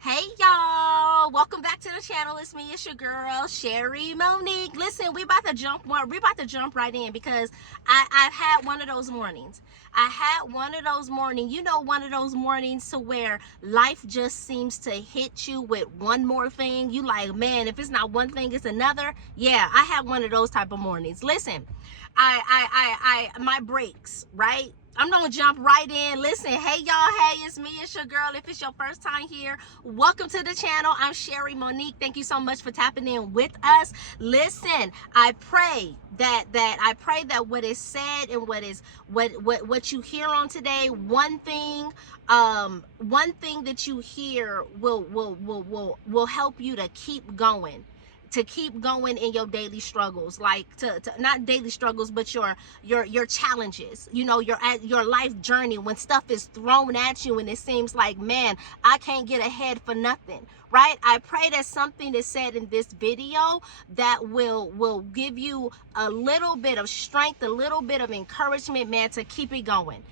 Hey y'all, welcome back to the channel. It's me, it's your girl Sherry Monique. Listen, we about to jump right in because I've had one of those mornings. One of those mornings to where life just seems to hit you with one more thing. You like, man, if it's not one thing, it's another. Yeah, I had one of those type of mornings. Listen, my breaks, right? I'm gonna jump right in. Listen, hey y'all, hey, it's me, it's your girl. If it's your first time here, welcome to the channel. I'm Sherry Monique. Thank you so much for tapping in with us. Listen, I pray that what is said and what you hear on today, one thing that you hear will help you to keep going, in your daily struggles, like to not daily struggles, but your challenges, your life journey, when stuff is thrown at you and it seems like, man, I can't get ahead for nothing, right? I pray that something is said in this video that will give you a little bit of strength, a little bit of encouragement, man, to keep it going.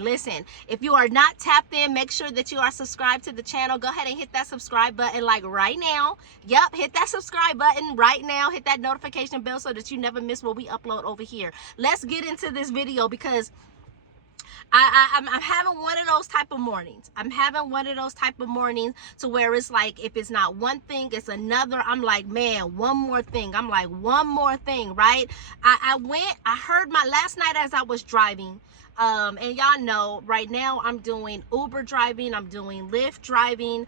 Listen, if you are not tapped in, make sure that you are subscribed to the channel. Go ahead and hit that subscribe button like right now. Yep, hit that subscribe button right now. Hit that notification bell so that you never miss what we upload over here. Let's get into this video because I'm having one of those type of mornings. To where it's like, if it's not one thing, it's another. I'm like, man, one more thing, right? I heard my last night as I was driving. And y'all know right now I'm doing Uber driving, I'm doing Lyft driving.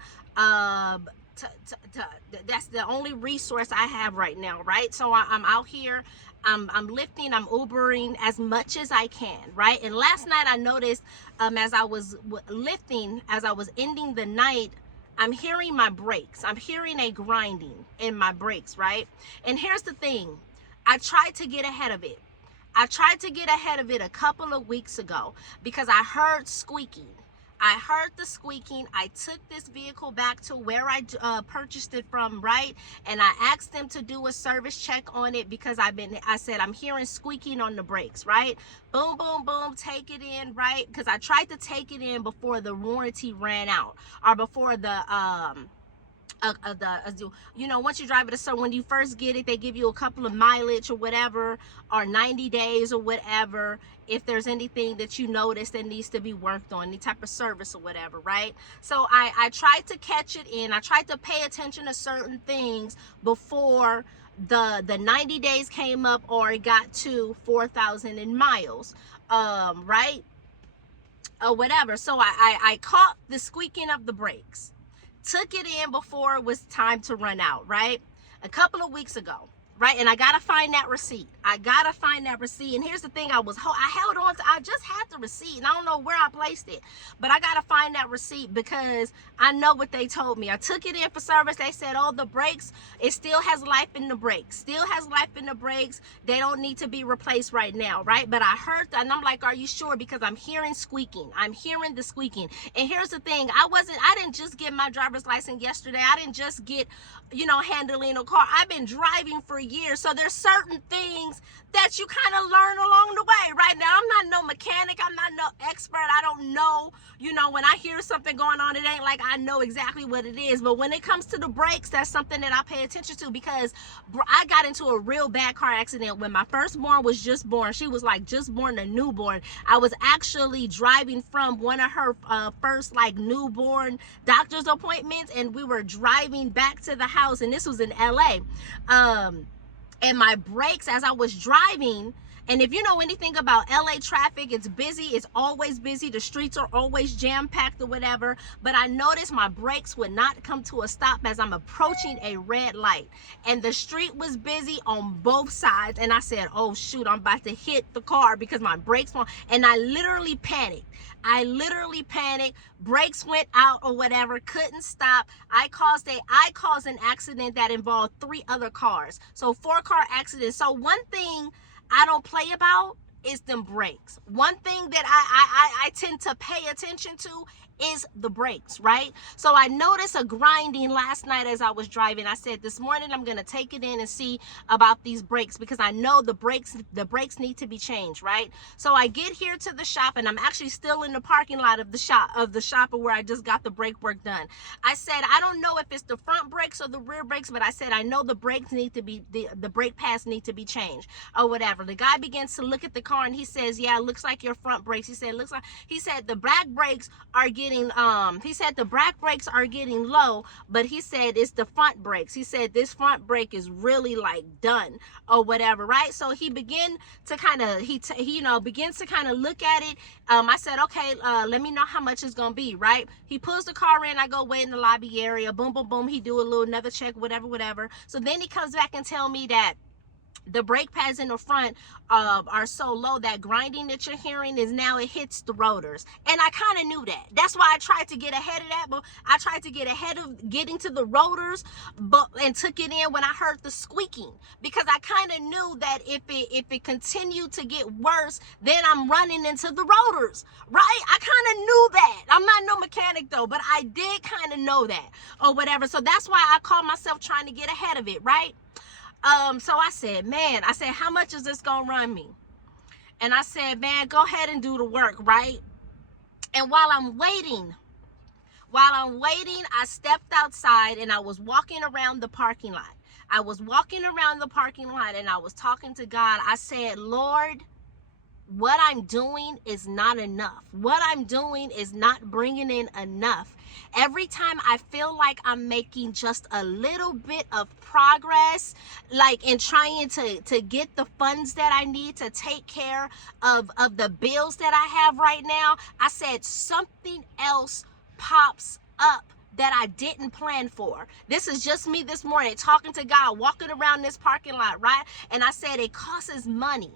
That's the only resource I have right now, right? So I'm out here, I'm lifting, I'm Ubering as much as I can, right? And last night I noticed, as I was lifting, as I was ending the night, I'm hearing my brakes. I'm hearing a grinding in my brakes, right? And here's the thing, I tried to get ahead of it. A couple of weeks ago because I heard squeaking. I took this vehicle back to where I purchased it from, right? And I asked them to do a service check on it because I said, I'm hearing squeaking on the brakes, right? Boom, boom, boom, take it in, right? Because I tried to take it in before the warranty ran out, or before the once you drive it, so when you first get it, they give you a couple of mileage or whatever, or 90 days or whatever, if there's anything that you notice that needs to be worked on, any type of service or whatever, right? So I tried to catch it in. I tried to pay attention to certain things before the 90 days came up, or it got to 4,000 in miles, right, or whatever. So I caught the squeaking of the brakes, took it in before it was time to run out, right? A couple of weeks ago, right? And I gotta find that receipt. And here's the thing, I held on to, I just had the receipt, and I don't know where I placed it, but I gotta find that receipt because I know what they told me. I took it in for service. They said, oh, the brakes, it still has life in the brakes. They don't need to be replaced right now, right? But I heard that, and I'm like, are you sure? Because I'm hearing squeaking. I'm hearing the squeaking. And here's the thing, I didn't just get my driver's license yesterday. I didn't just get, handling a car. I've been driving for years. So there's certain things that you kind of learn along the way, right? Now, I'm not no mechanic. I'm not no expert. I don't know, when I hear something going on, it ain't like I know exactly what it is. But when it comes to the brakes, that's something that I pay attention to, because I got into a real bad car accident when my firstborn was just born. She was like just born, a newborn. I was actually driving from one of her first like newborn doctor's appointments, and we were driving back to the house, and this was in LA. And my brakes, as I was driving, and if you know anything about LA traffic, it's busy. It's always busy. The streets are always jam-packed or whatever. But I noticed my brakes would not come to a stop as I'm approaching a red light. And the street was busy on both sides. And I said, oh, shoot, I'm about to hit the car because my brakes won't. And I literally panicked. Brakes went out or whatever, couldn't stop. I caused an accident that involved 3 other cars. So 4-car accident. So one thing I don't play about is them brakes. One thing that I tend to pay attention to is the brakes, right? So I noticed a grinding last night as I was driving. I said, this morning I'm going to take it in and see about these brakes, because I know the brakes need to be changed, right? So I get here to the shop, and I'm actually still in the parking lot of the shop where I just got the brake work done. I said, I don't know if it's the front brakes or the rear brakes, but I said, I know the brakes need to be, the brake pads need to be changed or whatever. The guy begins to look at the car and he says, yeah, it looks like your front brakes. He said, he said the back brakes are getting low, but he said it's the front brakes. He said this front brake is really like done or whatever, right? So he began to kind of begins to kind of look at it. I said, okay, let me know how much it's gonna be, right? He pulls the car in, I go wait in the lobby area, boom boom boom, he do a little another check, whatever. So then he comes back and tell me that the brake pads in the front are so low that grinding that you're hearing is now it hits the rotors. And I kind of knew that. That's why I tried to get ahead of that, but I tried to get ahead of getting to the rotors, and took it in when I heard the squeaking, because I kind of knew that if it continued to get worse, then I'm running into the rotors, right? I kind of knew that. I'm not no mechanic though, but I did kind of know that or whatever. So that's why I called myself trying to get ahead of it, right? So I said, how much is this gonna run me? And I said, man, go ahead and do the work, right? And while I'm waiting, I stepped outside and I was walking around the parking lot. And I was talking to God. I said, Lord, what I'm doing is not enough. What I'm doing is not bringing in enough. Every time I feel like I'm making just a little bit of progress, like in trying to get the funds that I need to take care of the bills that I have right now, I said something else pops up that I didn't plan for. This is just me this morning talking to God, walking around this parking lot, right? And I said, it costs money.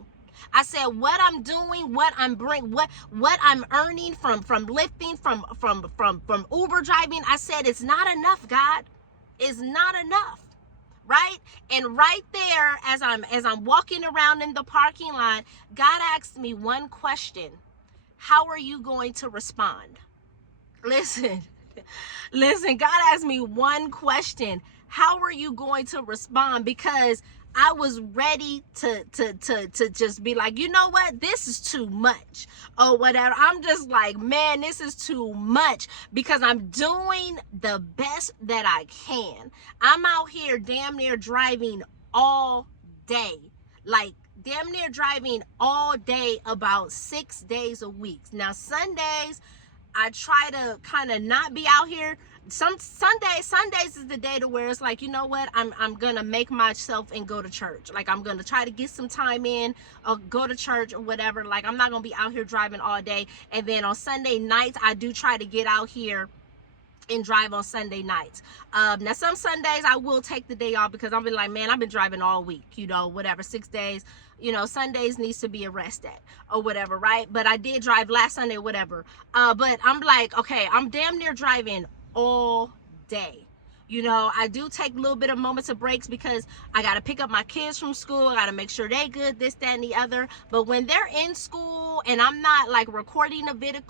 I said, what I'm doing, what I'm earning from lifting, from Uber driving, I said, it's not enough, God. It's not enough, right? And right there, as I'm walking around in the parking lot, God asked me one question: how are you going to respond? Listen, God asked me one question: how are you going to respond? Because I was ready to just be like, you know what, this is too much or whatever. I'm just like, man, this is too much, because I'm doing the best that I can. I'm out here damn near driving all day, like damn near driving all day, about 6 days a week. Now Sundays, I try to kind of not be out here. Sundays is the day to where it's like, you know what, I'm gonna make myself and go to church. Like, I'm gonna try to get some time in or go to church or whatever. Like, I'm not gonna be out here driving all day. And then on Sunday nights, I do try to get out here and drive on Sunday nights. Now some Sundays I will take the day off, because I'll be like, man, I've been driving all week, whatever, 6 days, Sundays needs to be a rest at or whatever, right? But I did drive last Sunday, whatever. But I'm like, okay, I'm damn near driving all day. I do take a little bit of moments of breaks, because I got to pick up my kids from school. I got to make sure they good, this, that, and the other. But when they're in school and I'm not like recording a video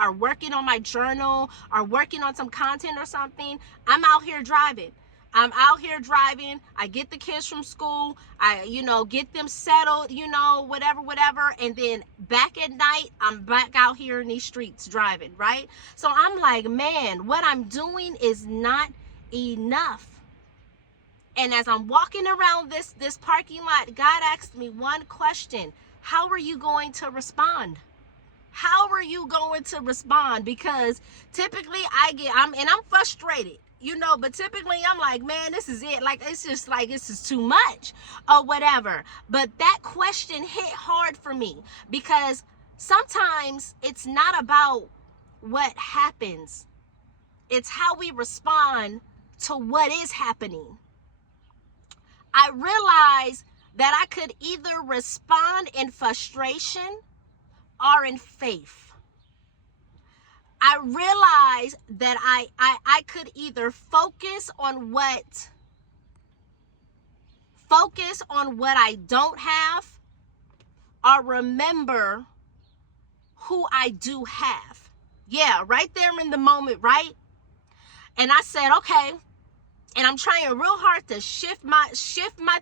or working on my journal or working on some content or something, I'm out here driving. I get the kids from school, I get them settled, whatever, and then back at night, I'm back out here in these streets driving, right? So I'm like, man, what I'm doing is not enough. And as I'm walking around this parking lot, God asked me one question: how are you going to respond? How are you going to respond? Because typically I'm frustrated, but typically I'm like, man, this is it. Like, it's just like, this is too much or whatever. But that question hit hard for me, because sometimes it's not about what happens. It's how we respond to what is happening. I realized that I could either respond in frustration or in faith. I realized that I could either focus on what I don't have, or remember who I do have. Yeah, right there in the moment, right? And I said, okay. And I'm trying real hard to shift my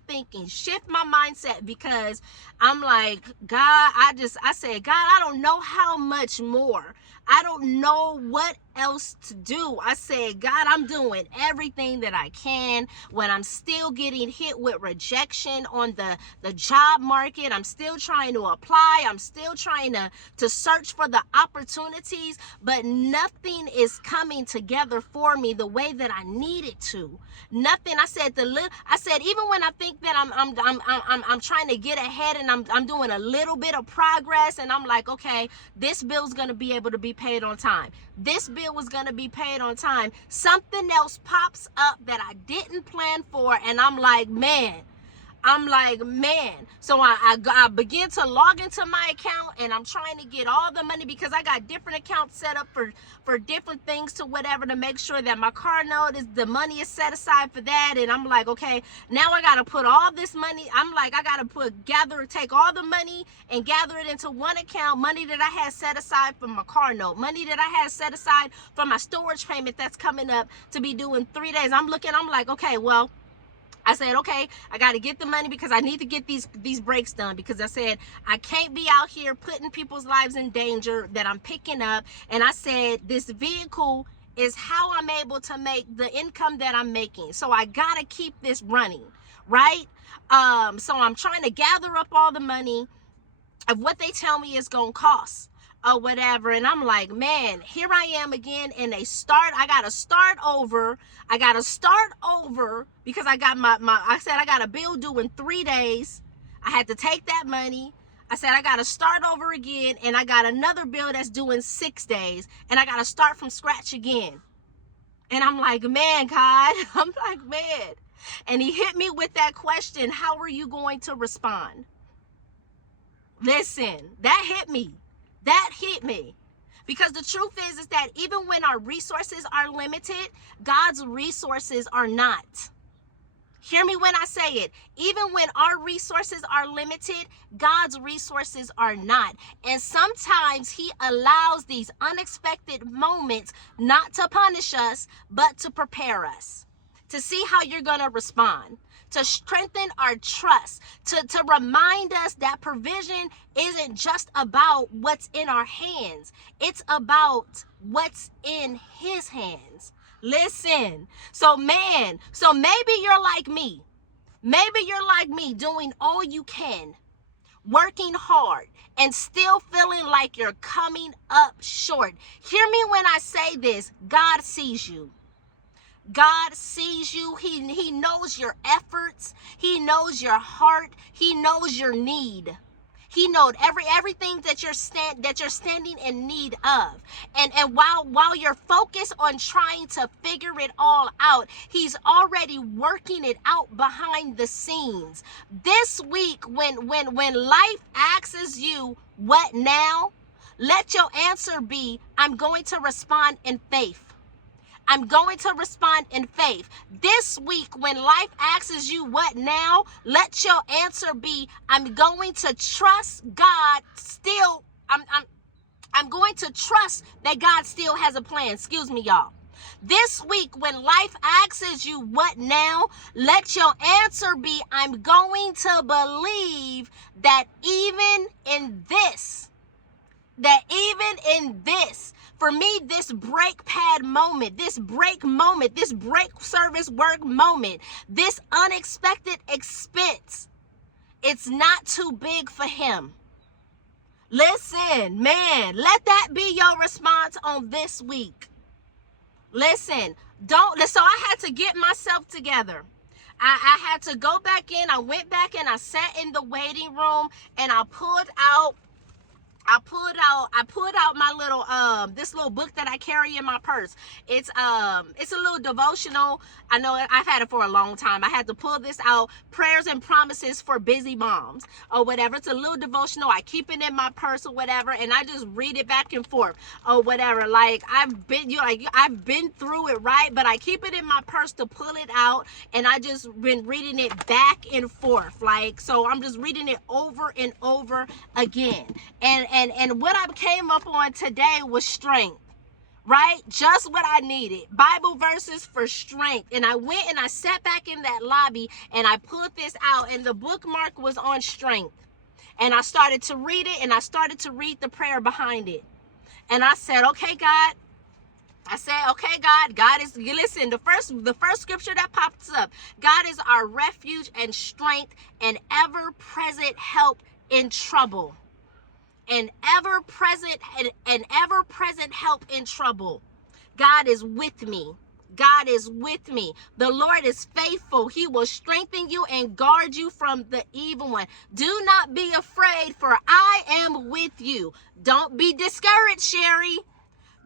thinking, shift my mindset, because I'm like, God, I said, God, I don't know how much more. I don't know what else to do. I said, God, I'm doing everything that I can when I'm still getting hit with rejection on the job market. I'm still trying to apply. I'm still trying to search for the opportunities, but nothing is coming together for me the way that I need it to. Nothing. I said even when I think that I'm trying to get ahead and I'm doing a little bit of progress, and I'm like, okay, this bill's gonna be able to be paid on time. This bill was gonna be paid on time. Something else pops up that I didn't plan for, and I'm like, man. So I begin to log into my account, and I'm trying to get all the money, because I got different accounts set up for different things to whatever, to make sure that my car note is, the money is set aside for that. And I'm like, okay, now I got to put all this money. I'm like, I got to take all the money and gather it into one account, money that I had set aside for my car note, money that I had set aside for my storage payment that's coming up to be due in 3 days. I'm like, okay, well, I said, okay, I got to get the money because I need to get these breaks done, because I said, I can't be out here putting people's lives in danger that I'm picking up. And I said, this vehicle is how I'm able to make the income that I'm making. So I got to keep this running, right? So I'm trying to gather up all the money of what they tell me it's going to cost or whatever. And I'm like, man, here I am again in I got to start over. Because I got I said I got a bill due in 3 days. I had to take that money. I said, I got to start over again. And I got another bill that's due in 6 days. And I got to start from scratch again. And I'm like, man, God, I'm like, man. And he hit me with that question, how are you going to respond? Listen, that hit me. Because the truth is that even when our resources are limited, God's resources are not. Hear me when I say it. Even when our resources are limited, God's resources are not. And sometimes he allows these unexpected moments not to punish us, but to prepare us, to see how you're going to respond, to strengthen our trust, to remind us that provision isn't just about what's in our hands. It's about what's in his hands. Listen, so maybe you're like me. Maybe you're like me, doing all you can, working hard, and still feeling like you're coming up short. Hear me when I say this. God sees you. God sees you. He knows your efforts. He knows your heart. He knows your need. He knows everything that you're standing in need of. And while you're focused on trying to figure it all out, he's already working it out behind the scenes. This week, when life asks you, what now? Let your answer be, I'm going to respond in faith. I'm going to respond in faith. This week, when life asks you what now, let your answer be, I'm going to trust God still. I'm going to trust that God still has a plan. Excuse me, y'all. This week, when life asks you what now, let your answer be, I'm going to believe that even in this, for me, this break pad moment, this break service work moment, this unexpected expense, it's not too big for him. Listen, man, let that be your response on this week. Listen, so I had to get myself together. I had to go back in. I went back and I sat in the waiting room, and I pulled out my little this little book that I carry in my purse. It's a little devotional. I know I've had it for a long time. I had to pull this out, Prayers and Promises for Busy Moms or whatever. It's a little devotional. I keep it in my purse or whatever, and I just read it back and forth or whatever. Like I've been through it, right? But I keep it in my purse to pull it out, and I just been reading it back and forth. Like, so I'm just reading it over and over again. And what I came up on today was strength. right? Just what I needed. Bible verses for strength. And I went and I sat back in that lobby and I pulled this out, and the bookmark was on strength. And I started to read it, and I started to read the prayer behind it. And I said, okay, God. God is, listen, the first scripture that pops up, God is our refuge and strength and ever-present help in trouble. And ever-present help in trouble. God is with me. God is with me. The Lord is faithful. He will strengthen you and guard you from the evil one. Do not be afraid, for I am with you. Don't be discouraged, Sherry.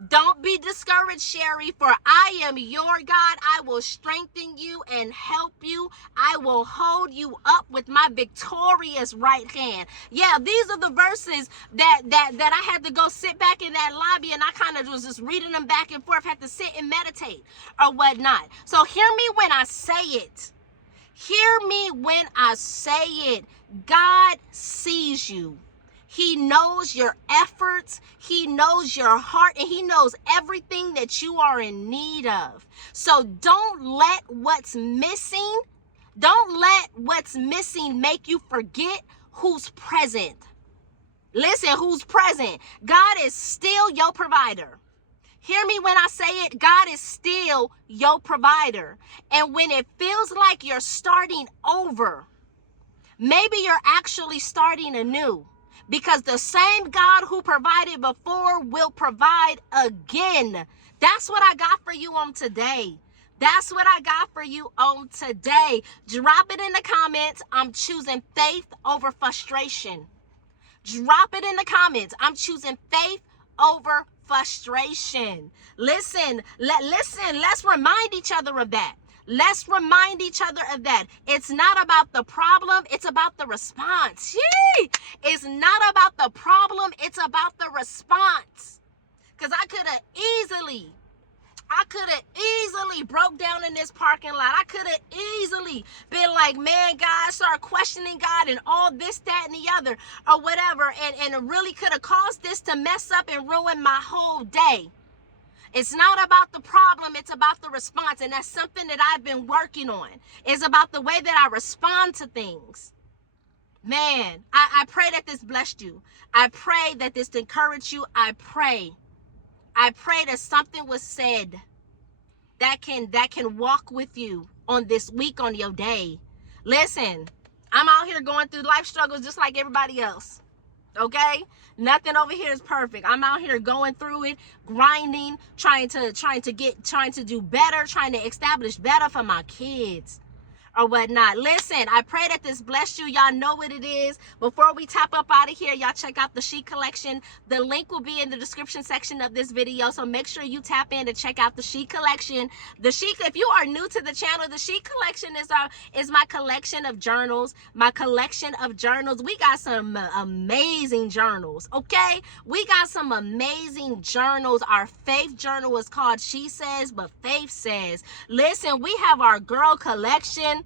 Don't be discouraged, Sherry, for I am your God. I will strengthen you and help you. I will hold you up with my victorious right hand. Yeah, these are the verses that I had to go sit back in that lobby, and I kind of was just reading them back and forth, had to sit and meditate or whatnot. So hear me when I say it. Hear me when I say it. God sees you. He knows your efforts, he knows your heart, and he knows everything that you are in need of. So don't let what's missing make you forget who's present. Listen, who's present. God is still your provider. Hear me when I say it. God is still your provider. And when it feels like you're starting over, maybe you're actually starting anew. Because the same God who provided before will provide again. That's what I got for you on today. That's what I got for you on today. Drop it in the comments. I'm choosing faith over frustration. Drop it in the comments. I'm choosing faith over frustration. Listen, let's remind each other of that. Let's remind each other of that. It's not about the problem, it's about the response. Yee! It's not about the problem, it's about the response. Because I could have easily broke down in this parking lot. I could have easily been like, man, God, start questioning God and all this, that, and the other, or whatever, and it really could have caused this to mess up and ruin my whole day. It's not about the problem, it's about the response. And that's something that I've been working on. It's about the way that I respond to things. Man, I pray that this blessed you. I pray that this encouraged you. I pray that something was said that can walk with you on this week, on your day. Listen, I'm out here going through life struggles just like everybody else. Okay? Nothing over here is perfect. I'm out here going through it, grinding, trying to do better, trying to establish better for my kids or whatnot. Listen, I pray that this blessed you. Y'all know what it is. Before we tap up out of here, y'all check out the She Collection. The link will be in the description section of this video, so make sure you tap in to check out the She Collection. If you are new to the channel, the She Collection is my collection of journals. My collection of journals. We got some amazing journals, okay? We got some amazing journals. Our faith journal is called She Says, but Faith Says. Listen, we have our girl collection,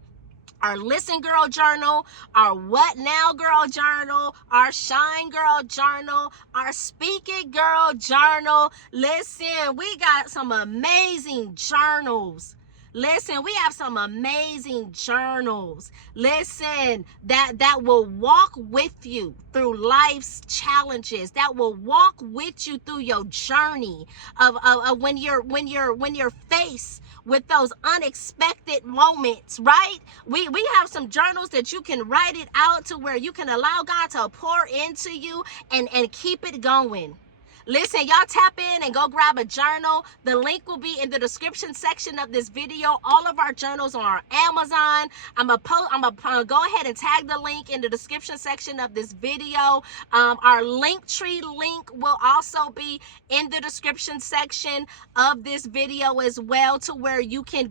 our Listen Girl journal, our What Now Girl journal, our Shine Girl journal, our Speak It Girl journal. Listen, we got some amazing journals. Listen, we have some amazing journals. Listen, that will walk with you through life's challenges. That will walk with you through your journey of when you're faced with those unexpected moments, right? We have some journals that you can write it out to where you can allow God to pour into you and keep it going. Listen, y'all tap in and go grab a journal. The link will be in the description section of this video. All of our journals are on Amazon. I'm gonna go ahead and tag the link in the description section of this video. Our Linktree link will also be in the description section of this video as well, to where you can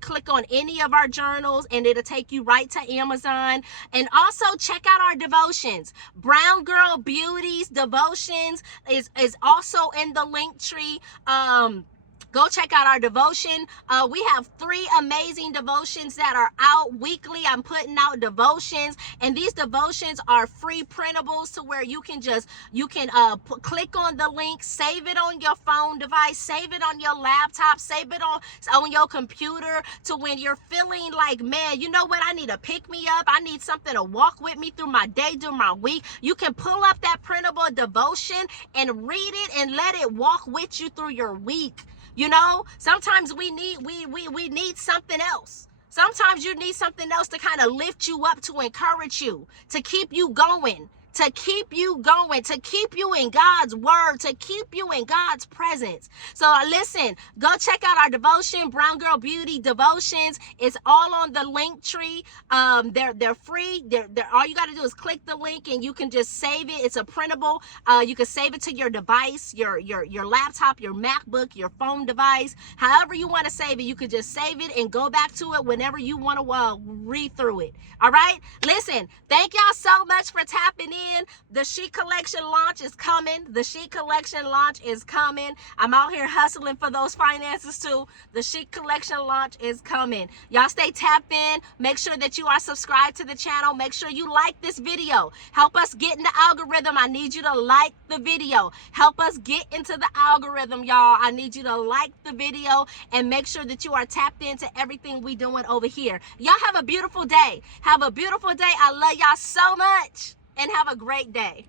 click on any of our journals and it'll take you right to Amazon. And also check out our devotions. Brown Girl Beauty's devotions is also in the Linktree. Go check out our devotion. We have 3 amazing devotions that are out weekly. I'm putting out devotions, and these devotions are free printables to where you can click on the link, save it on your phone device, save it on your laptop, save it on your computer, to when you're feeling like, man, you know what, I need to pick me up, I need something to walk with me through my day, through my week. You can pull up that printable devotion and read it and let it walk with you through your week. You know, sometimes we need something else. Sometimes you need something else to kind of lift you up, to encourage you, to keep you going, to keep you in God's word, to keep you in God's presence. So listen, go check out our devotion, Brown Girl Beauty Devotions. It's all on the link tree. They're free. They're all you got to do is click the link and you can just save it. It's a printable. You can save it to your device, your laptop, your MacBook, your phone device, however you want to save it. You could just save it and go back to it whenever you want to read through it. All right. Listen, thank y'all so much for tapping in. The Chic Collection launch is coming. The Chic Collection launch is coming. I'm out here hustling for those finances too. The Chic Collection launch is coming. Y'all stay tapped in. Make sure that you are subscribed to the channel. Make sure you like this video. Help us get in the algorithm. I need you to like the video. Help us get into the algorithm, y'all. I need you to like the video and make sure that you are tapped into everything we doing over here. Y'all have a beautiful day. Have a beautiful day. I love y'all so much. And have a great day.